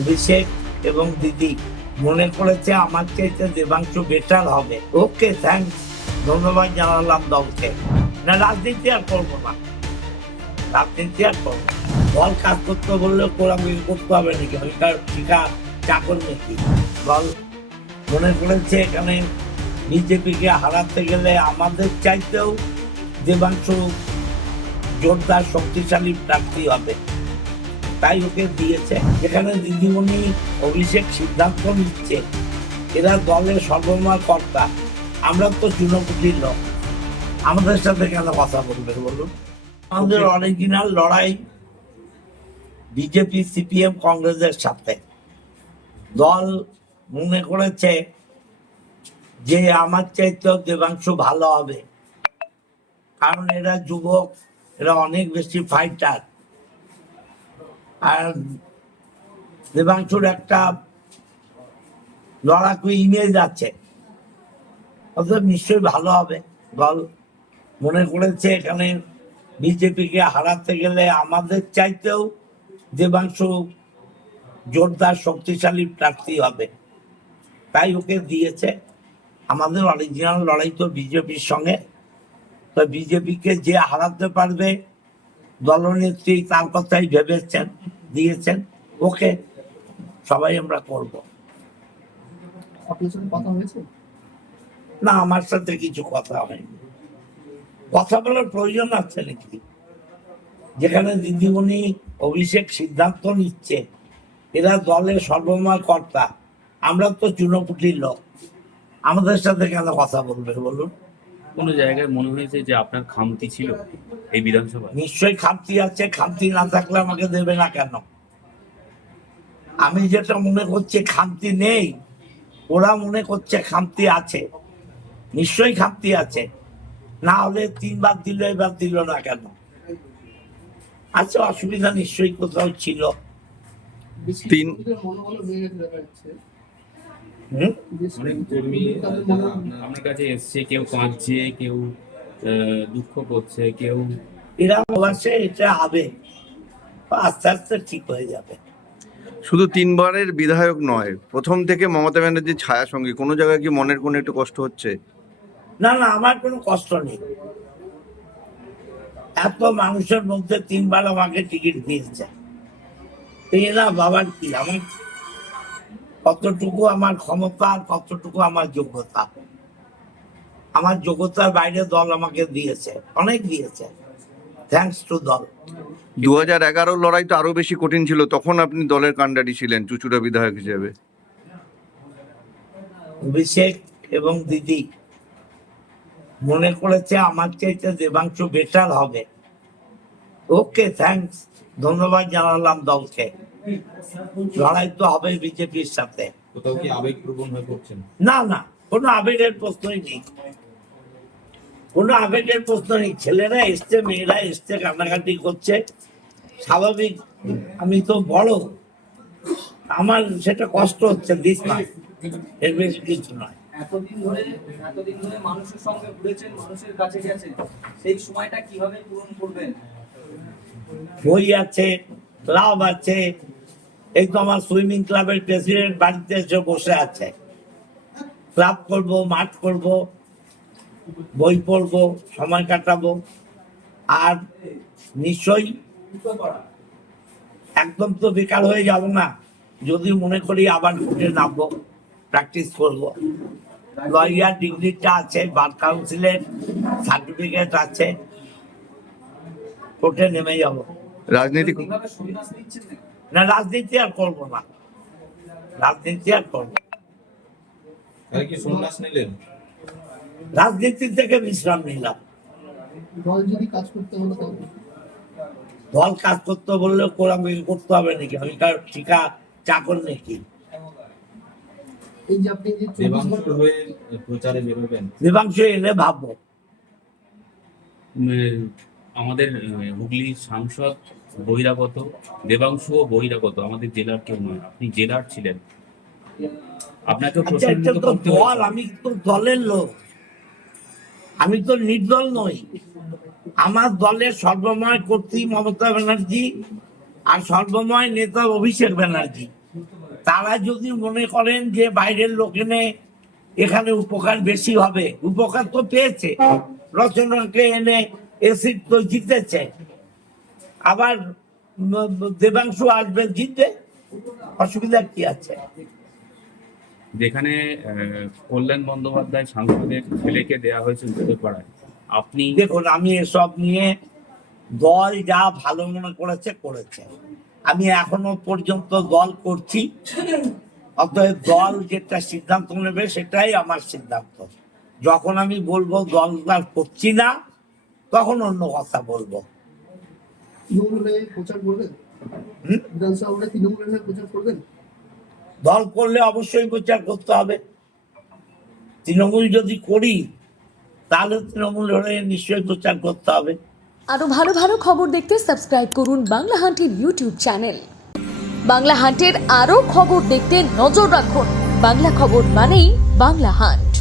অভিষেক এবং দিদি মনে করেছে আমার চাইতে দেবাংশু বেটার হবে। ওকে, থ্যাংকস, ধন্যবাদ জানালাম দলকে। না, রাজনীতি আর করবো না, রাজনীতি আর করবো না। দল কাজ করতে বললে কোরআন করতে হবে নাকি? আমি তার ঠিকা চাকর নাকি? দল মনে করেছে এখানে বিজেপিকে হারাতে গেলে আমাদের চাইতেও দেবাংশু জোরদার শক্তিশালী প্রার্থী হবে, তাই ওকে দিয়েছে। যেখানে দিদিমণি অভিষেক সিদ্ধান্ত নিচ্ছে, এরা দলের সর্বময় কর্তা, আমরা তো চুনোপুটির লোক, আমাদের সাথে কেন কথা বলবে বলুন? আমাদের অরিজিনাল লড়াই বিজেপি, সিপিএম, কংগ্রেসের সাথে। দল মনে করেছে যে আমার চাইতেও দেবাংশু ভালো হবে, কারণ এরা যুবক, এরা অনেক বেশি ফাইটার, আর দেবাংশুর একটা লড়াকু ইমেজ আছে, অর্থাৎ নিশ্চয়ই ভালো হবে। দল মনে করেছে এখানে বিজেপিকে হারাতে গেলে আমাদের চাইতেও দেবাংশু জোরদার শক্তিশালী প্রার্থী হবে, তাই ওকে দিয়েছে। আমাদের অরিজিনাল লড়াই তো বিজেপির সঙ্গে, তো বিজেপিকে যে হারাতে পারবে দলনেত্রী তার কথাই ভেবেছেন, দিয়েছেন। ওকে, সবাই আমরা করব। না, আমার সাথে কিছু কথা হয়নি। কথা বলার প্রয়োজন আছে নাকি? যেখানে দিদিমণি অভিষেক সিদ্ধান্ত নিচ্ছে, এরা দলের সর্বময় কর্তা, আমরা তো চুনোপুটির লোক, আমাদের সাথে কেন কথা বলবে বলুন? কোনো জায়গায় মনে হয়েছে যে আপনার খামতি ছিল এই বিধানসভায়? নিশ্চয়ই খামতি আছে, খামতি না থাকলে আমাকে দেবে না কেন? আমি যেটা মনে করছি খামতি নেই, ওরা মনে করছে খামতি আছে। নিশ্চয়ই খামতি আছে, না হলে 3 বার দিল, এবার দিল না কেন? আচ্ছা, অসুবিধা নিশ্চয়ই কোথাও ছিল। অনেক কর্মী আপনার কাছে এসছে, কেউ কাঁদছে, কেউ দুঃখ করছে, কেউ এরা বলছে এটা হবে, আস্তে আস্তে ঠিক হয়ে যাবে। শুধু 3বারের বিধায়ক নয়, প্রথম থেকে মমতা ব্যানার্জির ছায়া সঙ্গী, কোনো জায়গায় কি মনের কোনো একটু কষ্ট হচ্ছে? না না, আমার কোনো কষ্ট নেই। এত মানুষের মধ্যে 3 বার আমাকে টিকিট দিয়েছে, এরা বাবার কি, আমার কতটুকু আমার ক্ষমতা আর কতটুকু আমার যোগ্যতা। আমার যোগ্যতার বাইরে দল আমাকে দিয়েছে, অনেক দিয়েছে, থ্যাঙ্কস টু দল। 2011 লড়াই তো আরো বেশি কঠিন ছিল, তখন আপনি দলের কাণ্ডারি ছিলেন চুঁচুড়া বিধায়ক হিসেবে। অভিষেক এবং দিদি মনে করেছে আমার চাইতে দেবাংশু বেটার হবে। ওকে, থ্যাঙ্কস, ধন্যবাদ জানালাম দলকে। লড়াই তো হবে বিজেপির সাথে। কোথাও কি আবেগপ্রবণ হয়ে পড়ছেন? না না, কোনো আবেগের প্রশ্নই নেই, কোনো আবেগের প্রশ্ন নেই। ছেলেরা এসছে, মেয়েরা এসছে, কান্নাকাটি করছে, স্বাভাবিক। আমি তো বড়, আমার সেটা কষ্ট হচ্ছে, দিস নয়, এর বেশ কিছু নয়। এতদিন ধরে মানুষের সঙ্গে ঘুরেছেন, মানুষের কাছে গেছেন, সেই সময়টা কিভাবে পূরণ করবেন? বই আছে, ক্লাব আছে, এই তো আমার সুইমিং ক্লাবের প্রেসিডেন্ট বাড়িতে এসে বসে আছে। ক্লাব করব, মাঠ করব, বই পড়বো, সময় কাটাবো, আর নিশ্চয়ই একদম তো বেকার হয়ে যাব না। যদি মনে করি আবার কোর্টে নামবো, প্র্যাকটিস করব। লয়ার ডিগ্রিটা আছে, বার কাউন্সিলের সার্টিফিকেট আছে, কোর্টে নেমে যাব। রাজনীতি এইভাবে সন্ন্যাস নিচ্ছেন নাকি? না, রাজনীতি আর করবো না, রাজনীতি আর করবো না। তাহলে কি সন্ন্যাস নিলেন? রাজনীতি থেকে বিশ্রাম নিলাম। দল যদি কাজ করতে হলো তখন দল কাজ করতে বললে কোরআন করতে হবে নাকি? আমি তার ঠিকা চাকর নাকি? এই যে আপনি যে 24 দেবাংশ হয়ে প্রচারে বেরোবেন? দেবাংশু এলে ভাববো। আমাদের হুগলির সাংসদ বহিরাগত, দেবাংশুও বহিরাগত, আমাদের জেলার কেউ নয়, আপনি জেলার ছিলেন, আপনাকে আচ্ছা, প্রশ্ন এটা তো করতে দল, হয়েছে। আমি তো দলের লোক, আমি তো নির্দল নই। আমার দলের সর্বময় কর্ত্রী মমতা ব্যানার্জি, আর সর্বময় নেতা অভিষেক ব্যানার্জি। তারা যদি মনে করেন যে বাইরের লোক এনে এখানে উপকার বেশি হবে, উপকার তো পেয়েছে, রচনাকে এনে এসিড তো জিতেছে, আবার দেবাংশু আসবে জিতবে, অসুবিধা কি আছে? যেখানে কল্যাণ বন্দ্যোপাধ্যায় সাংসদের ছেলেকে দেওয়া হয়েছে উত্তরপাড়ায়, আপনি দেখুন, আমি এসব নিয়ে দল যা ভালো মনে করেছে, আমি এখনো পর্যন্ত দল করছি, অতএব দল যেটা সিদ্ধান্ত নেবে সেটাই আমার সিদ্ধান্ত। যখন আমি বলবো দল আর করছি না, তখন অন্য কথা বলবো। তৃণমূলে প্রচার করবেন? হুম? বিধানসভা ভোটে তৃণমূলের হয়ে প্রচার করবেন? দল করলে অবশ্যই প্রচার করতে হবে। তৃণমূল যদি করি তাহলে তৃণমূল হয়ে নিশ্চয়ই প্রচার করতে হবে। আরো ভালো ভালো খবর দেখতে সাবস্ক্রাইব করুন বাংলা হান্টের ইউটিউব চ্যানেল। বাংলা হান্টের আরো খবর দেখতে নজর রাখুন। বাংলা খবর মানেই বাংলা হান্ট।